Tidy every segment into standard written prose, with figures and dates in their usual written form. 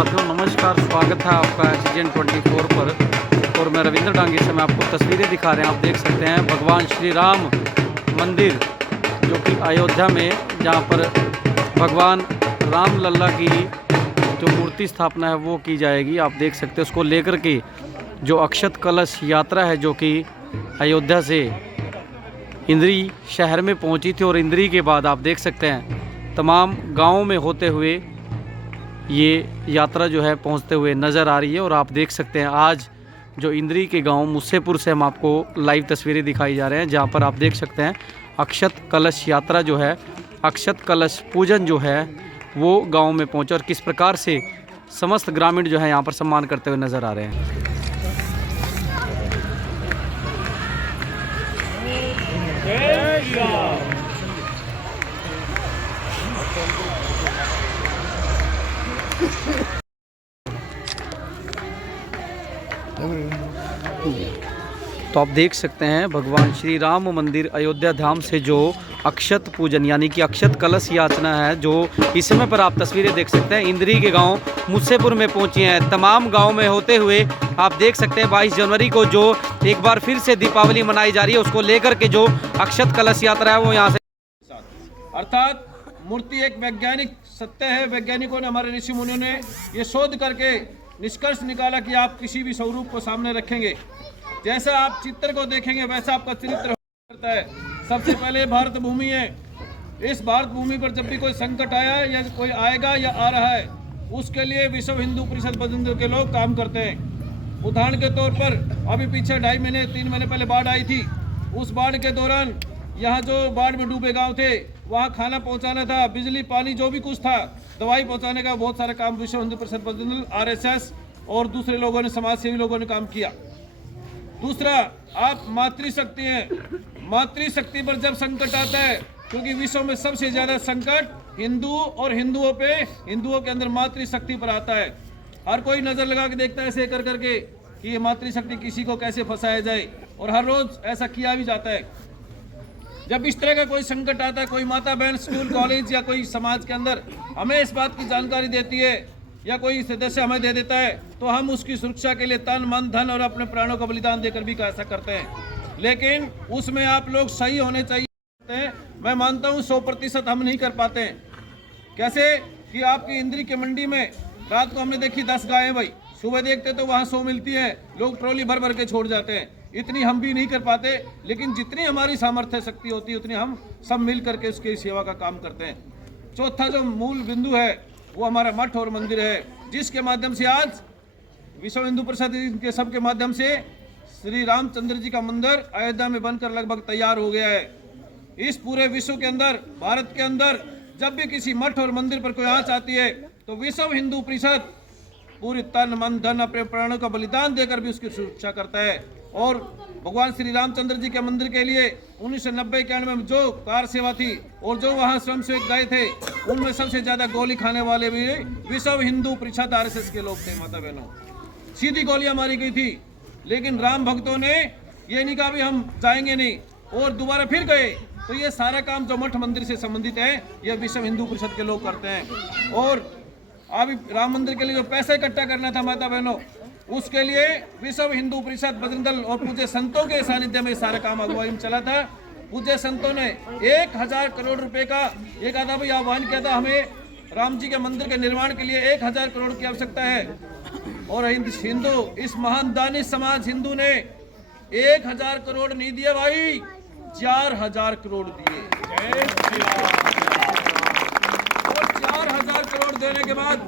साथियों, नमस्कार। स्वागत है आपका सीजन 24 पर। और मैं रविंद्र डांगी से मैं आपको तस्वीरें दिखा रहे हैं। आप देख सकते हैं भगवान श्री राम मंदिर जो कि अयोध्या में, जहां पर भगवान राम लल्ला की जो मूर्ति स्थापना है वो की जाएगी। आप देख सकते हैं उसको लेकर के जो अक्षत कलश यात्रा है जो कि अयोध्या से इंद्री शहर में पहुंची थी। और इंद्री के बाद आप देख सकते हैं तमाम गाँवों में होते हुए ये यात्रा जो है पहुंचते हुए नज़र आ रही है। और आप देख सकते हैं आज जो इंद्री के गांव मुस्सेपुर से हम आपको लाइव तस्वीरें दिखाई जा रहे हैं, जहां पर आप देख सकते हैं अक्षत कलश यात्रा जो है, अक्षत कलश पूजन जो है वो गांव में पहुंचे और किस प्रकार से समस्त ग्रामीण जो है यहाँ पर सम्मान करते हुए नज़र आ रहे हैं। तो आप देख सकते हैं भगवान श्री राम मंदिर अयोध्या धाम से जो अक्षत पूजन यानी कि अक्षत कलश याचना है, जो इस समय पर आप तस्वीरें देख सकते हैं इंद्री के गांव मुस्सेपुर में पहुंची हैं। तमाम गांव में होते हुए आप देख सकते हैं 22 जनवरी को जो एक बार फिर से दीपावली मनाई जा रही है, उसको लेकर के जो अक्षत कलश यात्रा है वो यहाँ से, अर्थात मूर्ति एक वैज्ञानिक सत्य है। वैज्ञानिकों ने, हमारे ऋषि मुनियों ने ये शोध करके निष्कर्ष निकाला कि आप किसी भी स्वरूप को सामने रखेंगे, जैसा आप चित्र को देखेंगे वैसा आपका चरित्र करता है। सबसे पहले भारत भूमि है। इस भारत भूमि पर जब भी कोई संकट आया या कोई आएगा या आ रहा है, उसके लिए विश्व हिंदू परिषद बजरंग के लोग काम करते हैं। उदाहरण के तौर पर अभी पीछे 2.5 महीने 3 महीने पहले बाढ़ आई थी। उस बाढ़ के दौरान यहाँ जो बाढ़ में डूबे गाँव थे वहाँ खाना पहुँचाना था, बिजली पानी जो भी कुछ था, दवाई पहुँचाने का बहुत सारा काम विश्व हिंदू परिषद बजरंग, RSS और दूसरे लोगों ने, समाज सेवी लोगों ने काम किया। दूसरा, आप मातृशक्ति हैं। मातृशक्ति पर जब संकट आता है, क्योंकि विश्व में सबसे ज्यादा संकट हिंदू और हिंदुओं के अंदर मातृशक्ति पर आता है। हर कोई नजर लगा के देखता है ऐसे कर करके कि ये मातृशक्ति किसी को कैसे फंसाया जाए, और हर रोज ऐसा किया भी जाता है। जब इस तरह का कोई संकट आता है, कोई माता बहन स्कूल कॉलेज या कोई समाज के अंदर हमें इस बात की जानकारी देती है या कोई सदस्य हमें दे देता है, तो हम उसकी सुरक्षा के लिए तन मन धन और अपने प्राणों का बलिदान देकर भी ऐसा करते हैं। लेकिन उसमें आप लोग सही होने चाहिए। मैं मानता हूँ 100% हम नहीं कर पाते हैं। कैसे कि आपकी इंद्री के मंडी में रात को हमने देखी 10 गायें भाई, सुबह देखते तो वहाँ 100 मिलती है, लोग ट्रॉली भर भर के छोड़ जाते हैं। इतनी हम भी नहीं कर पाते, लेकिन जितनी हमारी सामर्थ्य शक्ति होती है उतनी हम सब मिल करके उसकी सेवा का काम करते हैं। चौथा जो मूल बिंदु है वो हमारा मठ और मंदिर है, जिसके माध्यम से आज विश्व हिंदू परिषद के सबके माध्यम से श्री रामचंद्र जी का मंदिर अयोध्या में बनकर लगभग तैयार हो गया है। इस पूरे विश्व के अंदर, भारत के अंदर जब भी किसी मठ और मंदिर पर कोई आंच आती है तो विश्व हिंदू परिषद पूरी तन मन धन अपने प्राणों का बलिदान देकर भी उसकी सुरक्षा करता है। और भगवान श्री रामचंद्र जी के मंदिर के लिए 1990-91 में जो कार सेवा थी और जो वहाँ स्वयंसेवक गए थे, उनमें सबसे ज्यादा गोली खाने वाले भी विश्व हिंदू परिषद RSS के लोग थे। माता बहनों, सीधी गोलियां मारी गई थी, लेकिन राम भक्तों ने ये नहीं कहा भी हम जाएंगे नहीं, और दोबारा फिर गए। तो ये सारा काम जो मठ मंदिर से संबंधित है ये विश्व हिंदू परिषद के लोग करते हैं। और अभी राम मंदिर के लिए जो पैसा इकट्ठा करना था माता बहनों, उसके लिए विश्व हिंदू परिषद बजरंग दल और पूज्य संतों के सानिध्य में सारा काम अगुवाई में चला था। पूज्य संतों ने 1000 करोड़ रुपए का एक आधा भाई आह्वान किया था, हमें राम जी के मंदिर के निर्माण के लिए 1000 करोड़ की आवश्यकता है। और हिंदू, इस महान दानी समाज हिंदू ने 1000 करोड़ नहीं दिए भाई, 4000 करोड़ दिए। और 4000 करोड़ देने के बाद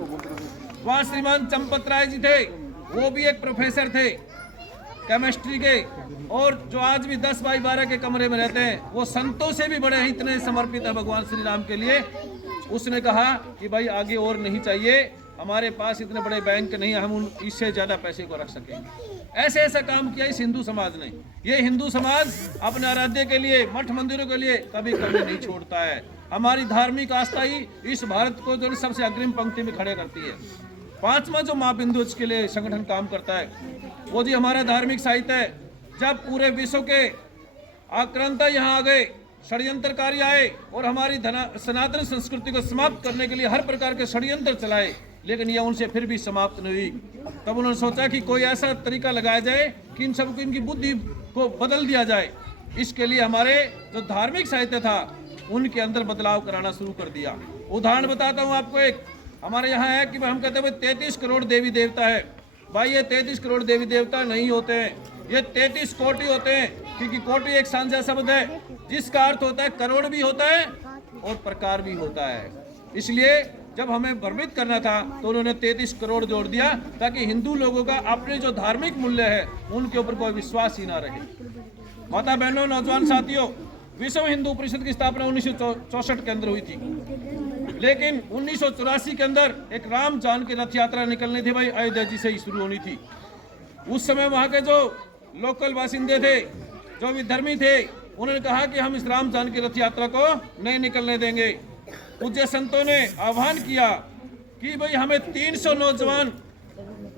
वहां श्रीमान चंपत राय जी थे, वो भी एक प्रोफेसर थे केमिस्ट्री के, और जो आज भी 10 बाई 12 के कमरे में रहते हैं, वो संतों से भी बड़े इतने समर्पित है भगवान श्री राम के लिए। उसने कहा कि भाई आगे और नहीं चाहिए, हमारे पास इतने बड़े बैंक नहीं है, हम इससे ज्यादा पैसे को रख सकेंगे। ऐसा काम किया इस हिंदू समाज ने। ये हिंदू समाज अपने आराध्य के लिए, मठ मंदिरों के लिए कभी कभी नहीं छोड़ता है। हमारी धार्मिक आस्था ही इस भारत को जो सबसे अग्रिम पंक्ति में खड़े करती है। 5वां जो महाबिंदु के लिए संगठन काम करता है वो जी हमारा धार्मिक साहित्य है। जब पूरे विश्व के आक्रांता यहाँ आ गए, षड्यंत्रकारी आए और हमारी सनातन संस्कृति को समाप्त करने के लिए हर प्रकार के षड्यंत्र चलाए, लेकिन ये उनसे फिर भी समाप्त नहीं हुई। तब उन्होंने सोचा कि कोई ऐसा तरीका लगाया जाए कि इन सबको इनकी बुद्धि को बदल दिया जाए। इसके लिए हमारे जो धार्मिक साहित्य था उनके अंदर बदलाव कराना शुरू कर दिया। उदाहरण बताता हूँ आपको एक, हमारे यहाँ है कि हम कहते हैं 33 करोड़ देवी देवता है। भाई ये 33 करोड़ देवी देवता नहीं होते हैं, ये 33 कोटि होते हैं, क्योंकि कोटि एक सांझा शब्द है जिसका अर्थ होता है करोड़ भी होता है और प्रकार भी होता है। इसलिए जब हमें भ्रमित करना था तो उन्होंने 33 करोड़ जोड़ दिया ताकि हिंदू लोगों का अपने जो धार्मिक मूल्य है उनके ऊपर कोई विश्वास ही ना रहे। माता बहनों, नौजवान साथियों, विश्व हिंदू परिषद की स्थापना 1964 के अंदर हुई थी, लेकिन 1984 के अंदर एक राम जानकी रथ यात्रा निकलनी थी भाई, अयोध्या जी से ही शुरू होनी थी। उस समय वहाँ के जो लोकल बासिंदे थे, जो विधर्मी थे, उन्होंने कहा कि हम इस राम जानकी रथ यात्रा को नहीं निकलने देंगे। पूज्य संतों ने आह्वान किया कि भाई हमें 300 नौजवान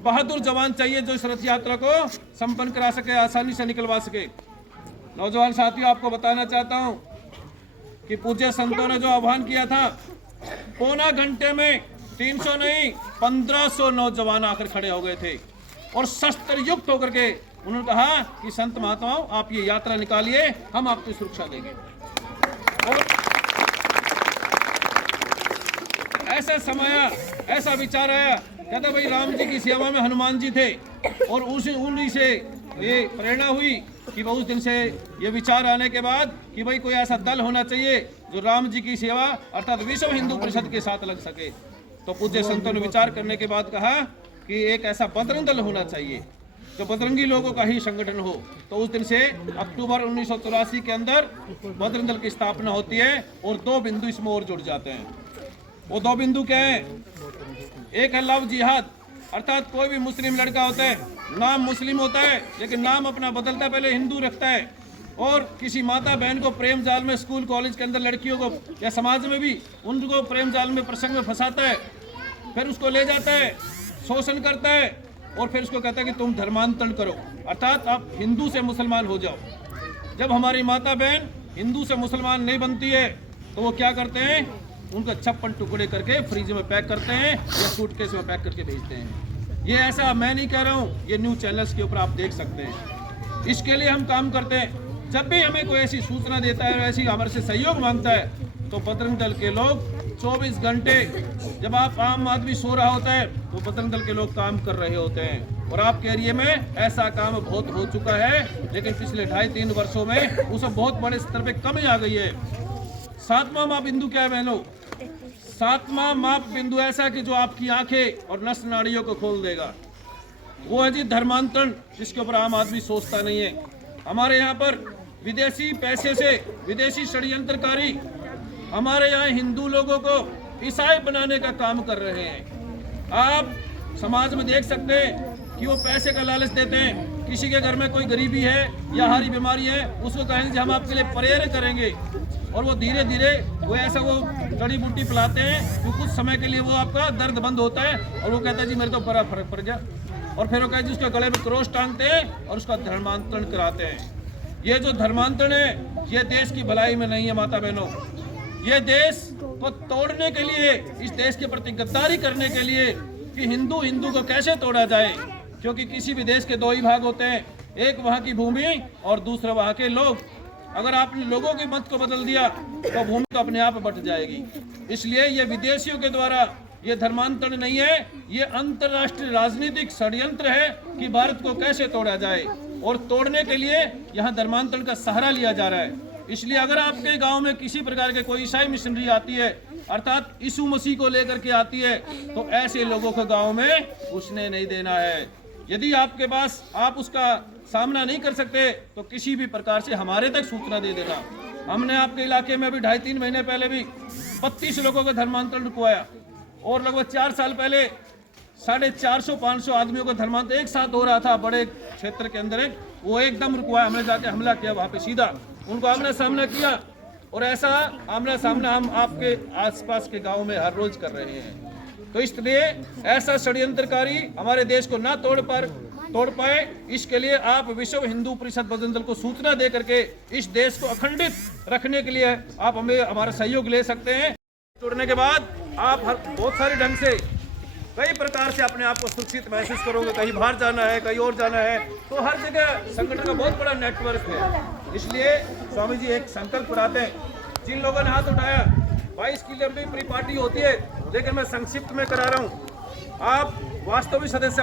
बहादुर जवान चाहिए जो इस रथ यात्रा को संपन्न करा सके, आसानी से निकलवा सके। नौजवान साथियों, आपको बताना चाहता हूं कि पूज्य संतों ने जो आह्वान किया था, पौना घंटे में 300 नहीं 1500 नौजवान आकर खड़े हो गए थे और शस्त्र युक्त होकर के उन्होंने कहा कि संत महात्माओं, आप ये यात्रा निकालिए, हम आपकी सुरक्षा देंगे। और ऐसा समय आया, ऐसा विचार आया, कहते भाई राम जी की सेवा में हनुमान जी थे और उन्हीं से ये प्रेरणा हुई कि उस दिन से ये विचार आने के बाद कि भाई कोई ऐसा दल होना चाहिए जो राम जी की सेवा अर्थात विश्व हिंदू परिषद के साथ लग सके। तो पूज्य संतों ने विचार करने के बाद कहा कि एक ऐसा बजरंग दल होना चाहिए जो बजरंगी लोगों का ही संगठन हो। तो उस दिन से अक्टूबर 1984 के अंदर बजरंग दल की स्थापना होती है और 2 बिंदु इसमें और जुड़ जाते हैं। वो 2 बिंदु क्या है? एक है लव जिहाद, अर्थात कोई भी मुस्लिम लड़का होता है, नाम मुस्लिम होता है लेकिन नाम अपना बदलता है, पहले हिंदू रखता है, और किसी माता बहन को प्रेम जाल में स्कूल कॉलेज के अंदर लड़कियों को या समाज में भी उनको प्रेम जाल में प्रसंग में फंसाता है, फिर उसको ले जाता है, शोषण करता है और फिर उसको कहता है कि तुम धर्मांतरण करो, अर्थात आप हिंदू से मुसलमान हो जाओ। जब हमारी माता बहन हिंदू से मुसलमान नहीं बनती है तो वो क्या करते हैं, उनका 56 टुकड़े करके फ्रिज में पैक करते हैं या सूटकेस में पैक करके भेजते हैं। ये ऐसा मैं नहीं कह रहा हूँ, ये न्यूज़ चैनल्स के ऊपर आप देख सकते हैं। इसके लिए हम काम करते हैं, जब भी हमें कोई ऐसी सूचना देता है, ऐसी हमारे से सहयोग मांगता है तो बजरंग दल के लोग 24 घंटे, जब आप आम आदमी सो रहा होता है तो बजरंग दल के लोग काम कर रहे होते हैं। और आपके एरिया में ऐसा काम बहुत हो चुका है, लेकिन पिछले 2.5-3 वर्षों में उसे बहुत बड़े स्तर पे कमी आ गई है। 7वां महाबिंदु क्या है बहनों? 7वां माप बिंदु ऐसा कि जो आपकी आंखें और नस नाड़ियों को खोल देगा, वो है जी धर्मांतरण, जिसके ऊपर आम आदमी सोचता नहीं है। हमारे यहाँ पर विदेशी पैसे से विदेशी षड्यंत्रकारी हमारे यहाँ हिंदू लोगों को ईसाई बनाने का काम कर रहे हैं। आप समाज में देख सकते हैं कि वो पैसे का लालच देते हैं। किसी के घर में कोई गरीबी है या हारी बीमारी है, उसको कहेंगे हम आपके लिए प्रेयर करेंगे, और वो धीरे धीरे वो ऐसा वो जड़ी बूटी पिलाते हैं कि कुछ समय के लिए वो आपका दर्द बंद होता है और वो कहता है जी मेरे तो बड़ा फर्क पड़ गया, और फिर वो कहते हैं उसके गले में क्रोश टांगते हैं और उसका धर्मांतरण कराते हैं। ये जो धर्मांतरण है ये देश की भलाई में नहीं है माता बहनों, ये देश को तोड़ने के लिए, इस देश के प्रति गद्दारी करने के लिए कि हिंदू हिंदू को कैसे तोड़ा जाए। क्योंकि किसी भी देश के 2 ही भाग होते हैं, एक वहाँ की भूमि और दूसरा वहाँ के लोग। अगर आपने लोगों की मत को बदल दिया तो भूमि तो अपने आप बट जाएगी। इसलिए ये विदेशियों के द्वारा ये धर्मांतरण नहीं है, ये अंतर्राष्ट्रीय राजनीतिक षड्यंत्र है कि भारत को कैसे तोड़ा जाए, और तोड़ने के लिए यहाँ धर्मांतरण का सहारा लिया जा रहा है। इसलिए अगर आपके गांव में किसी प्रकार के कोई ईसाई मिशनरी आती है, अर्थात यीशु मसीह को लेकर के आती है, तो ऐसे लोगों को गांव में घुसने नहीं देना है। यदि आपके पास आप उसका सामना नहीं कर सकते तो किसी भी प्रकार से हमारे तक सूचना दे देना। हमने आपके इलाके में भी 2.5-3 महीने पहले भी 32 लोगों का धर्मांतरण रुकवाया, और लगभग 4 साल पहले 450-500 आदमियों का धर्मांतरण एक साथ हो रहा था बड़े क्षेत्र के अंदर, वो एकदम रुकवाया। हमने जाके हमला किया वहाँ पे, सीधा उनको आमने सामने किया, और ऐसा आमने सामने हम आपके आसपास के गाँव में हर रोज कर रहे हैं। तो इसलिए ऐसा षड्यंत्रकारी हमारे देश को ना तोड़ पाए, इसके लिए आप विश्व हिंदू परिषद बजरंग दल को सूचना दे करके इस देश को अखंडित रखने के लिए आप हमें हमारा सहयोग ले सकते हैं। जुड़ने के बाद आप बहुत सारे ढंग से कई प्रकार से अपने आप को सुरक्षित महसूस करोगे। कहीं बाहर जाना है, कहीं और जाना है, तो हर जगह संगठन का बहुत बड़ा नेटवर्क है। इसलिए स्वामी जी एक संकल्प कराते हैं। जिन लोगों ने हाथ उठाया, 22 की लंबी पूरी पार्टी होती है, लेकिन मैं संक्षिप्त में करा रहा हूँ। आप वास्तविक सदस्य